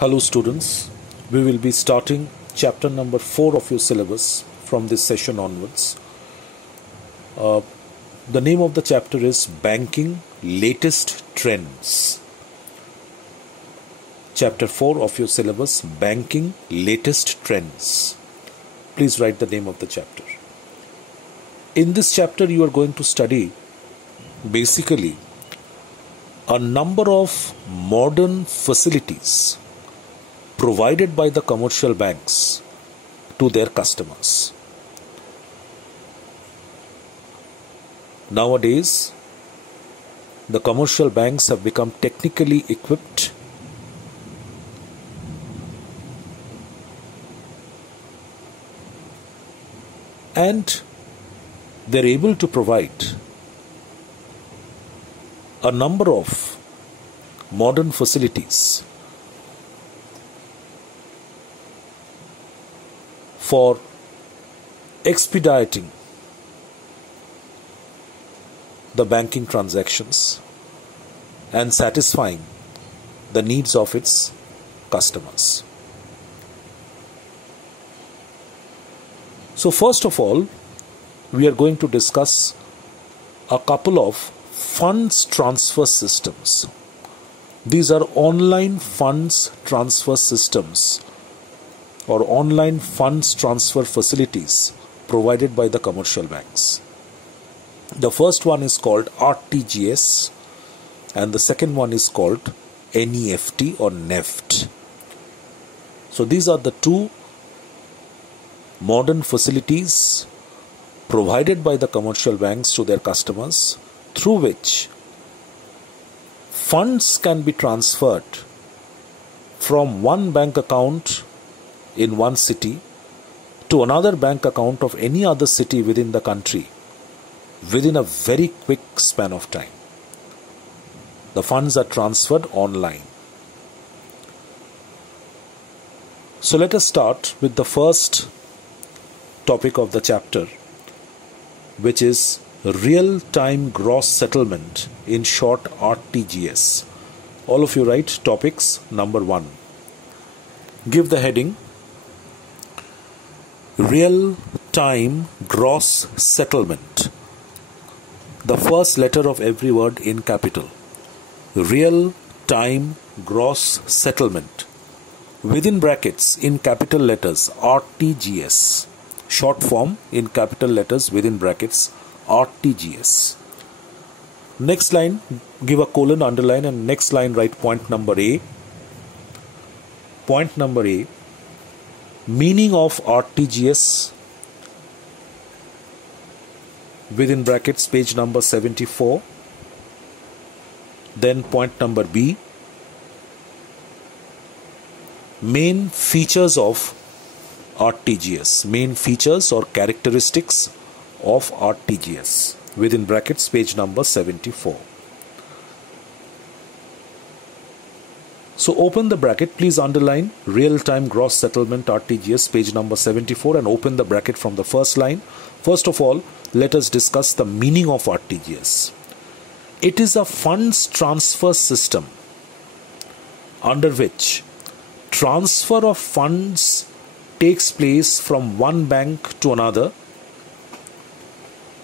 Hello students, we will be starting chapter number 4 of your syllabus from this session onwards. The name of the chapter is Banking Latest Trends. Chapter 4 of your syllabus, Banking Latest Trends. Please write the name of the chapter. In this chapter you are going to study basically a number of modern facilities provided by the commercial banks to their customers. Nowadays, the commercial banks have become technically equipped and they're able to provide a number of modern facilities for expediting the banking transactions and satisfying the needs of its customers. So first of all, we are going to discuss a couple of funds transfer systems. These are online funds transfer systems or online funds transfer facilities provided by the commercial banks. The first one is called RTGS and the second one is called NEFT or NEFT. So these are the two modern facilities provided by the commercial banks to their customers through which funds can be transferred from one bank account in one city to another bank account of any other city within the country within a very quick span of time. The funds are transferred online. So let us start with the first topic of the chapter, which is real-time gross settlement, in short RTGS. All of you write topics number 1. Give the heading real-time gross settlement. The first letter of every word in capital. Real-time gross settlement. Within brackets in capital letters RTGS. Short form in capital letters within brackets RTGS. Next line, give a colon, underline, and next line write point number A. Point number A. Meaning of RTGS within brackets page number 74. Then point number B. Main features of RTGS. Main features or characteristics of RTGS within brackets page number 74. So open the bracket, please underline real-time gross settlement RTGS page number 74 and open the bracket from the first line. First of all, let us discuss the meaning of RTGS. It is a funds transfer system under which transfer of funds takes place from one bank to another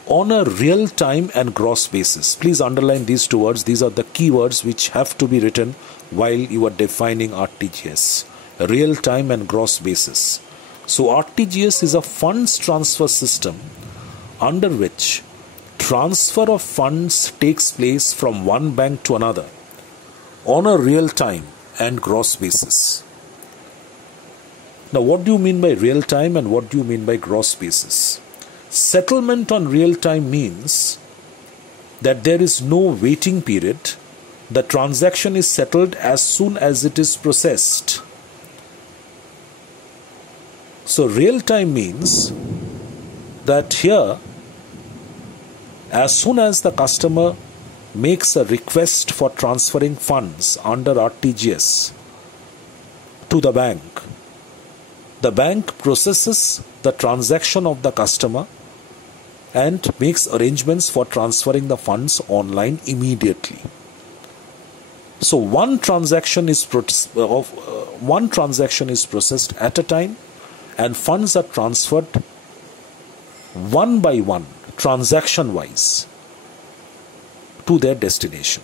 on a real-time and gross basis. Please underline these two words. These are the key words which have to be written while you are defining RTGS. Real-time and gross basis. So RTGS is a funds transfer system under which transfer of funds takes place from one bank to another on a real-time and gross basis. Now, what do you mean by real-time and what do you mean by gross basis? Settlement on real-time means that there is no waiting period. The transaction is settled as soon as it is processed. So real-time means that here, as soon as the customer makes a request for transferring funds under RTGS to the bank processes the transaction of the customer and makes arrangements for transferring the funds online immediately. So one transaction is one transaction is processed at a time, and funds are transferred one by one, transaction wise, to their destination.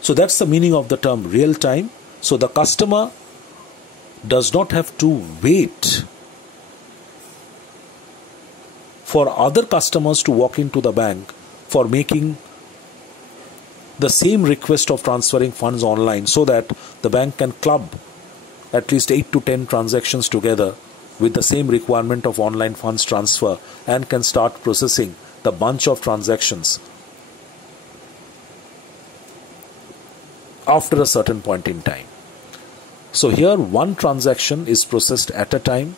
So that's the meaning of the term real time. So the customer does not have to wait for other customers to walk into the bank for making the same request of transferring funds online, so that the bank can club at least 8 to 10 transactions together with the same requirement of online funds transfer, and can start processing the bunch of transactions after a certain point in time. So here one transaction is processed at a time.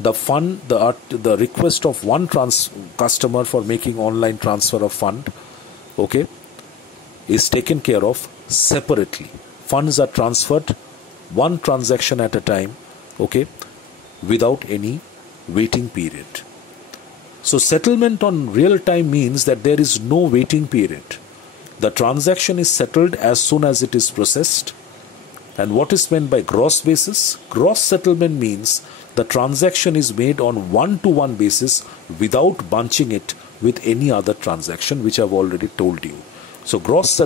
The request of one customer for making online transfer of fund, okay, is taken care of separately. Funds are transferred one transaction at a time, okay, without any waiting period. So settlement on real time means that there is no waiting period. The transaction is settled as soon as it is processed. And what is meant by gross basis? Gross settlement means the transaction is made on one-to-one basis without bunching it with any other transaction, which I've already told you. So gross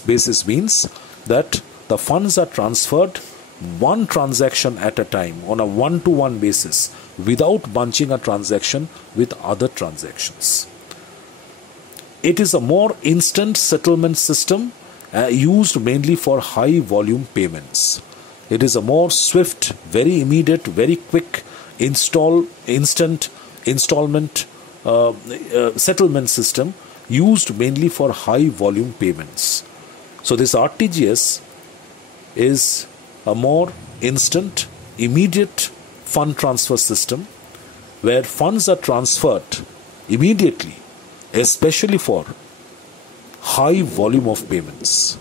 basis means that the funds are transferred one transaction at a time on a one-to-one basis without bunching a transaction with other transactions. It is a more instant settlement system used mainly for high volume payments. It is a more swift, very immediate, very quick instant installment settlement system used mainly for high volume payments. So this RTGS is a more instant, immediate fund transfer system where funds are transferred immediately, especially for high volume of payments.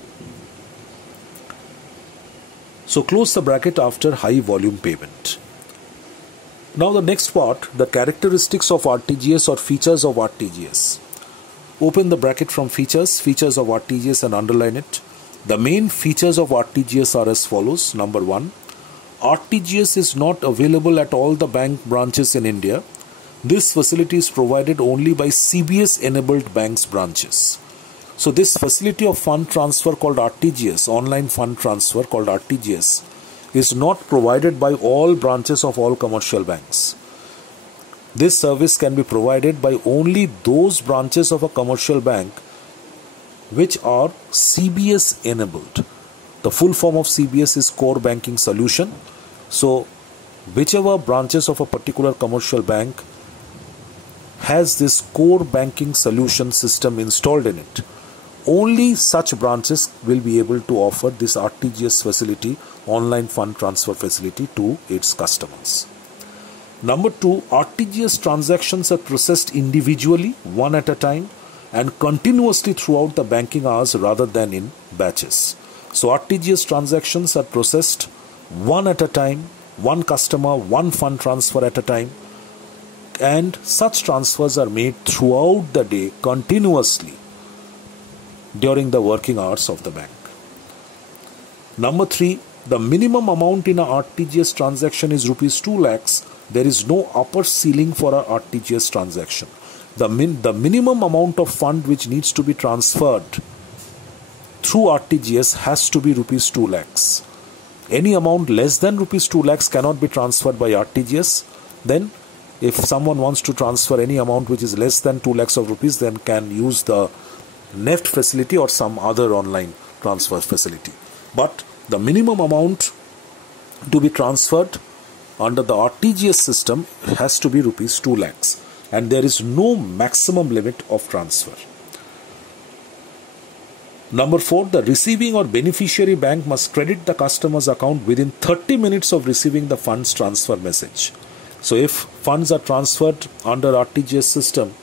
So close the bracket after high volume payment. Now the next part, the characteristics of RTGS or features of RTGS. Open the bracket from features of RTGS, and underline it. The main features of RTGS are as follows. Number 1, RTGS is not available at all the bank branches in India. This facility is provided only by CBS enabled banks branches. So this facility of fund transfer called RTGS, online fund transfer called RTGS, is not provided by all branches of all commercial banks. This service can be provided by only those branches of a commercial bank which are CBS enabled. The full form of CBS is Core Banking Solution. So whichever branches of a particular commercial bank has this Core Banking Solution system installed in it, only such branches will be able to offer this RTGS facility, online fund transfer facility, to its customers. Number 2, RTGS transactions are processed individually, one at a time, and continuously throughout the banking hours rather than in batches. So RTGS transactions are processed one at a time, one customer, one fund transfer at a time, and such transfers are made throughout the day continuously during the working hours of the bank. Number 3, the minimum amount in a RTGS transaction is rupees 2 lakhs. There is no upper ceiling for a RTGS transaction. The minimum amount of fund which needs to be transferred through RTGS has to be rupees 2 lakhs. Any amount less than rupees 2 lakhs cannot be transferred by RTGS. Then if someone wants to transfer any amount which is less than 2 lakhs of rupees, then can use the NEFT facility or some other online transfer facility. But the minimum amount to be transferred under the RTGS system has to be rupees 2 lakhs, and there is no maximum limit of transfer. Number 4, the receiving or beneficiary bank must credit the customer's account within 30 minutes of receiving the funds transfer message. So if funds are transferred under RTGS system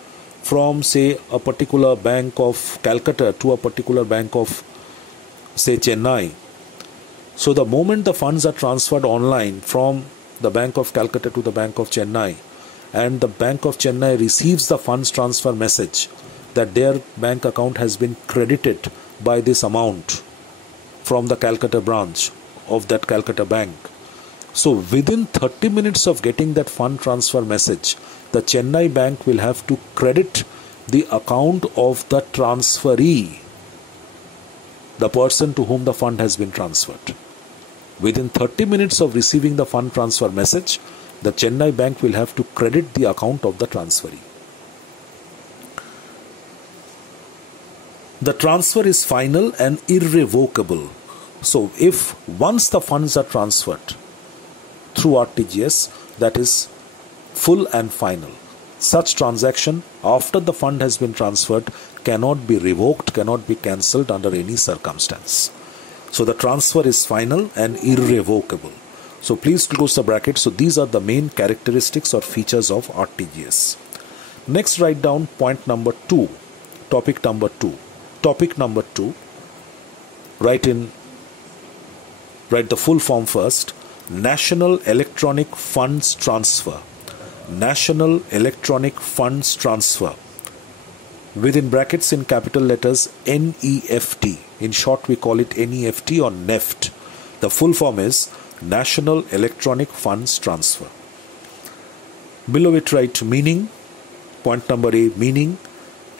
from, say, a particular bank of Calcutta to a particular bank of, say, Chennai, so the moment the funds are transferred online from the Bank of Calcutta to the Bank of Chennai, and the Bank of Chennai receives the funds transfer message that their bank account has been credited by this amount from the Calcutta branch, of that Calcutta bank. So within 30 minutes of getting that fund transfer message, the Chennai bank will have to credit the account of the transferee, the person to whom the fund has been transferred. Within 30 minutes of receiving the fund transfer message, the Chennai bank will have to credit the account of the transferee. The transfer is final and irrevocable. So if once the funds are transferred through RTGS, that is full and final. Such transaction after the fund has been transferred cannot be revoked, cannot be cancelled under any circumstance. So the transfer is final and irrevocable. So please close the bracket. So these are the main characteristics or features of RTGS. Next, write down point number 2, topic number 2. Topic number 2, write the full form first. National Electronic Funds Transfer. National Electronic Funds Transfer. Within brackets in capital letters NEFT. In short, we call it NEFT or NEFT. The full form is National Electronic Funds Transfer. Below it write meaning. Point number A, meaning.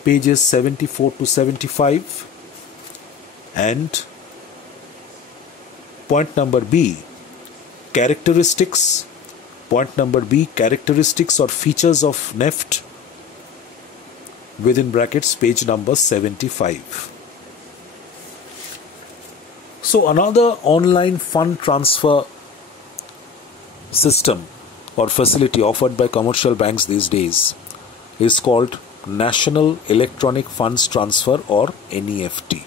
Pages 74 to 75. And point number B, characteristics. Point number B, characteristics or features of NEFT. Within brackets, page number 75. So another online fund transfer system or facility offered by commercial banks these days is called National Electronic Funds Transfer or NEFT.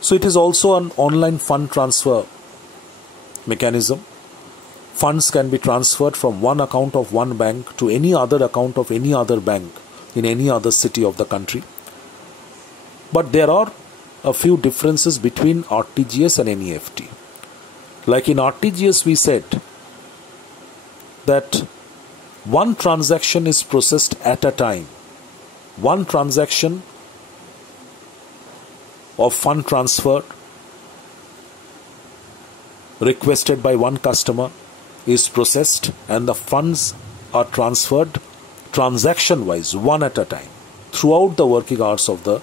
So it is also an online fund transfer mechanism. Funds can be transferred from one account of one bank to any other account of any other bank in any other city of the country. But there are a few differences between RTGS and NEFT. Like in RTGS, we said that one transaction is processed at a time. One transaction of fund transfer requested by one customer is processed and the funds are transferred transaction wise, one at a time, throughout the working hours of the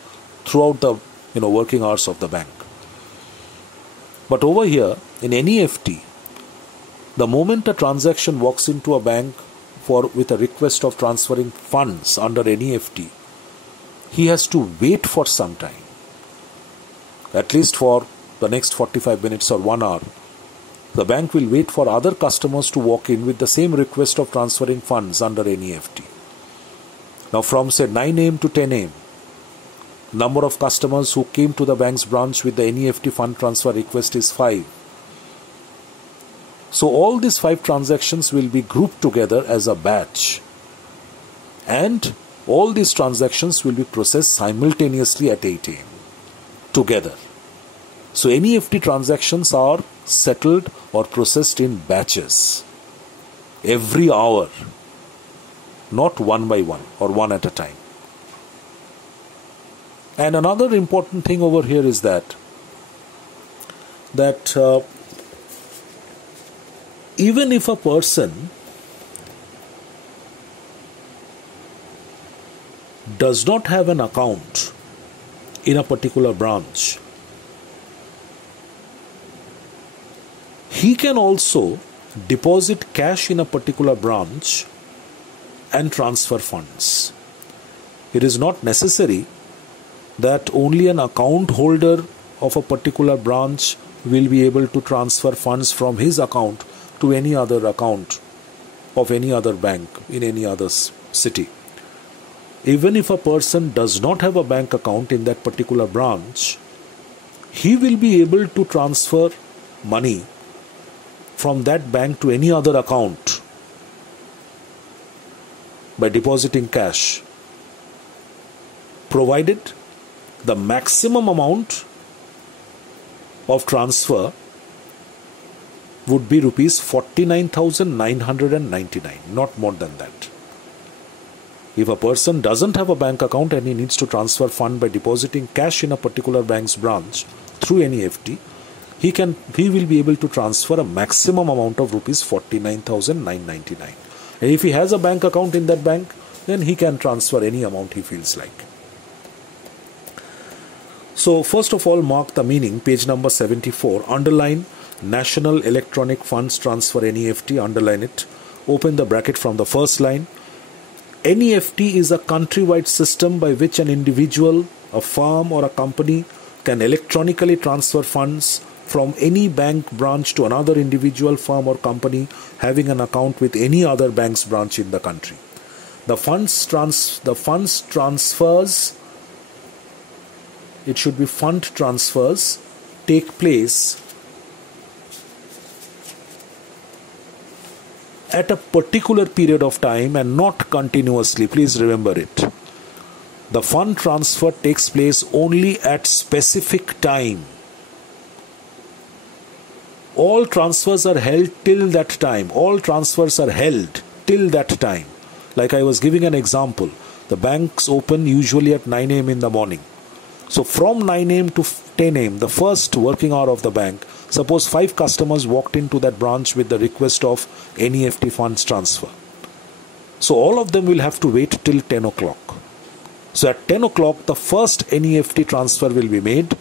working hours of the bank. But over here in NEFT, the moment a transaction walks into a bank with a request of transferring funds under NEFT, he has to wait for some time, at least for the next 45 minutes or 1 hour. The bank will wait for other customers to walk in with the same request of transferring funds under NEFT. Now from say 9 AM to 10 AM, number of customers who came to the bank's branch with the NEFT fund transfer request is 5. So all these 5 transactions will be grouped together as a batch, and all these transactions will be processed simultaneously at 8 AM together. So NEFT transactions are settled or processed in batches every hour, not one by one or one at a time. And another important thing over here is that even if a person does not have an account in a particular branch, he can also deposit cash in a particular branch and transfer funds. It is not necessary that only an account holder of a particular branch will be able to transfer funds from his account to any other account of any other bank in any other city. Even if a person does not have a bank account in that particular branch, he will be able to transfer money from that bank to any other account by depositing cash, provided the maximum amount of transfer would be rupees 49,999, not more than that. If a person doesn't have a bank account and he needs to transfer fund by depositing cash in a particular bank's branch through NEFT, he will be able to transfer a maximum amount of rupees 49,999. And if he has a bank account in that bank, then he can transfer any amount he feels like. So first of all, mark the meaning, page number 74, underline National Electronic Funds Transfer NEFT, underline it, open the bracket from the first line. NEFT is a countrywide system by which an individual, a firm or a company can electronically transfer funds from any bank branch to another individual, firm or company having an account with any other bank's branch in the country. The funds transfers, it should be fund transfers, take place at a particular period of time and not continuously. Please remember it. The fund transfer takes place only at specific time. All transfers are held till that time. All transfers are held till that time. Like I was giving an example. The banks open usually at 9 a.m. in the morning. So from 9 a.m. to 10 a.m., the first working hour of the bank, suppose 5 customers walked into that branch with the request of NEFT funds transfer. So all of them will have to wait till 10 o'clock. So at 10 o'clock, the first NEFT transfer will be made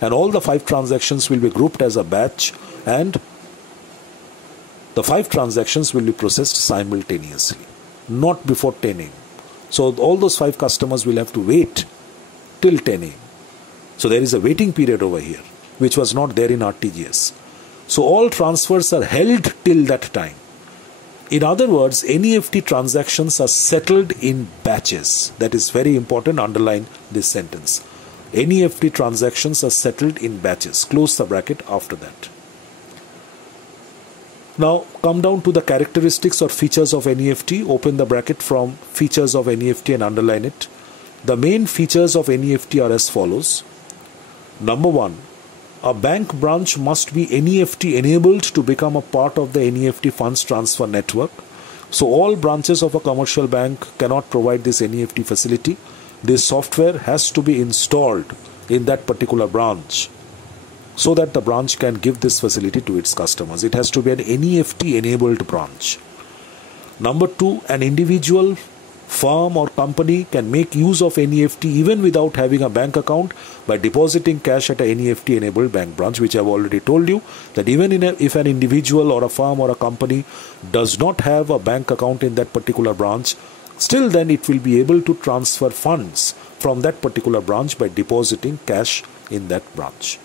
and all the 5 transactions will be grouped as a batch and the 5 transactions will be processed simultaneously, not before 10 a.m. So all those 5 customers will have to wait till 10 a.m. So there is a waiting period over here, which was not there in RTGS. So all transfers are held till that time. In other words, NEFT transactions are settled in batches. That is very important. Underline this sentence. NEFT transactions are settled in batches. Close the bracket after that. Now come down to the characteristics or features of NEFT. Open the bracket from features of NEFT and underline it. The main features of NEFT are as follows. Number 1. A bank branch must be NEFT enabled to become a part of the NEFT funds transfer network. So all branches of a commercial bank cannot provide this NEFT facility. This software has to be installed in that particular branch so that the branch can give this facility to its customers. It has to be an NEFT enabled branch. Number 2, an individual, firm or company can make use of NEFT even without having a bank account by depositing cash at a NEFT enabled bank branch, which I have already told you that even if an individual or a firm or a company does not have a bank account in that particular branch, still then it will be able to transfer funds from that particular branch by depositing cash in that branch.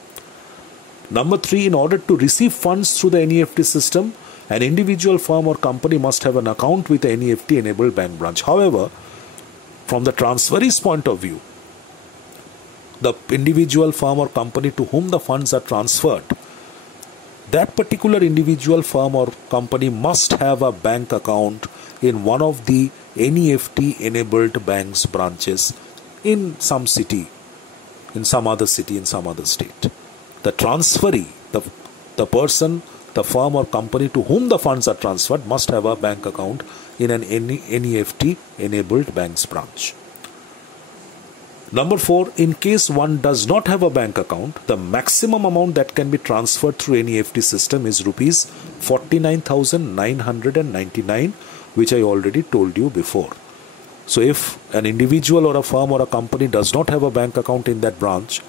Number 3, in order to receive funds through the NEFT system, an individual, firm or company must have an account with an NEFT enabled bank branch. However, from the transferee's point of view, the individual, firm or company to whom the funds are transferred, that particular individual, firm or company must have a bank account in one of the NEFT enabled banks branches in some city, in some other city, in some other state. The transferee, the person, the firm or company to whom the funds are transferred must have a bank account in an NEFT enabled banks branch. Number 4, in case one does not have a bank account, the maximum amount that can be transferred through NEFT system is rupees 49,999, which I already told you before. So if an individual or a firm or a company does not have a bank account in that branch,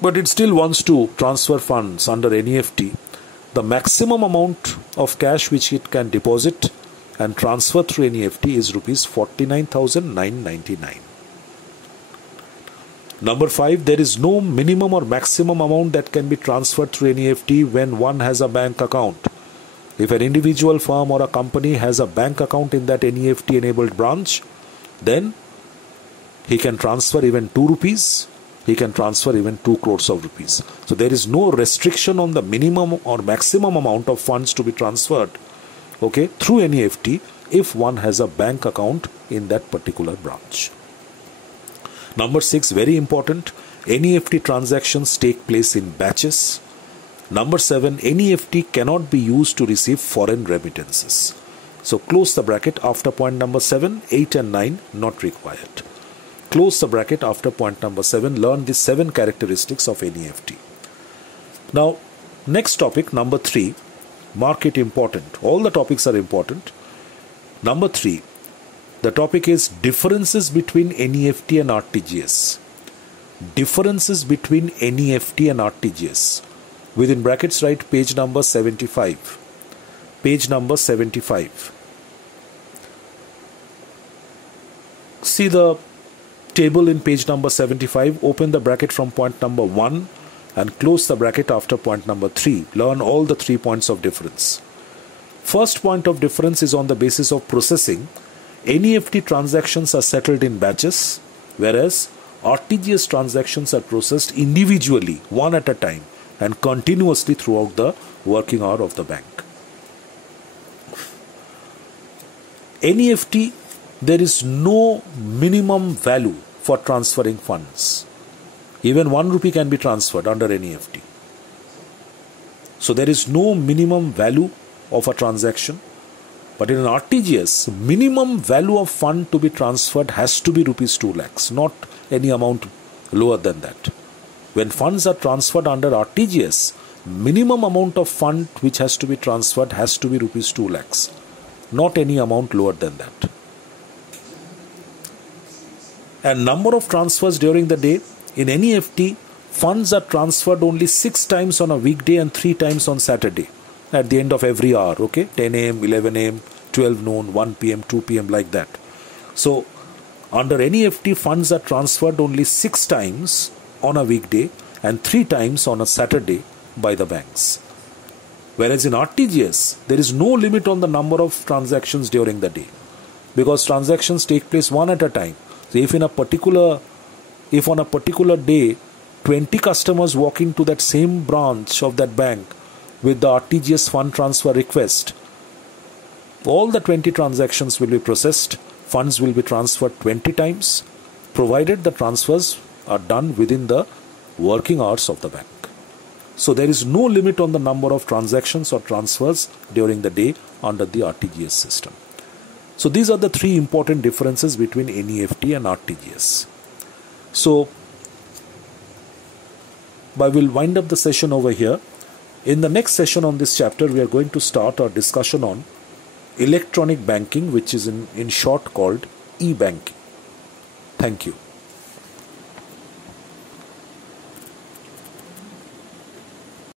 but it still wants to transfer funds under NEFT, the maximum amount of cash which it can deposit and transfer through NEFT is rupees 49,999. Number 5, there is no minimum or maximum amount that can be transferred through NEFT when one has a bank account. If an individual, firm or a company has a bank account in that NEFT enabled branch, then he can transfer even 2 rupees. He can transfer even 2 crores of rupees. So there is no restriction on the minimum or maximum amount of funds to be transferred, okay, through NEFT if one has a bank account in that particular branch. Number 6, very important, NEFT transactions take place in batches. Number 7, NEFT cannot be used to receive foreign remittances. So close the bracket after point number 7, 8 and 9 not required. Close the bracket after point number 7. Learn the 7 characteristics of NEFT. Now, next topic, number 3, mark it important. All the topics are important. Number 3, the topic is differences between NEFT and RTGS. Differences between NEFT and RTGS. Within brackets write page number 75. Page number 75. See the table in page number 75. Open the bracket from point number 1 and close the bracket after point number 3. Learn all the 3 points of difference. First point of difference is on the basis of processing. NEFT transactions are settled in batches, whereas RTGS transactions are processed individually, one at a time, and continuously throughout the working hour of the bank. NEFT, there is no minimum value for transferring funds. Even 1 rupee can be transferred under NEFT. So there is no minimum value of a transaction. But in an RTGS, minimum value of fund to be transferred has to be rupees 2 lakhs, not any amount lower than that. When funds are transferred under RTGS, minimum amount of fund which has to be transferred has to be rupees 2 lakhs, not any amount lower than that. And number of transfers during the day, in NEFT, funds are transferred only 6 times on a weekday and 3 times on Saturday at the end of every hour, okay? 10 a.m., 11 a.m., 12 noon, 1 p.m., 2 p.m., like that. So, under NEFT, funds are transferred only 6 times on a weekday and 3 times on a Saturday by the banks. Whereas in RTGS, there is no limit on the number of transactions during the day, because transactions take place one at a time. So if on a particular day, 20 customers walk into that same branch of that bank with the RTGS fund transfer request, all the 20 transactions will be processed, funds will be transferred 20 times, provided the transfers are done within the working hours of the bank. So there is no limit on the number of transactions or transfers during the day under the RTGS system. So these are the 3 important differences between NEFT and RTGS. So I will wind up the session over here. In the next session on this chapter, we are going to start our discussion on electronic banking, which is in short called e-banking. Thank you.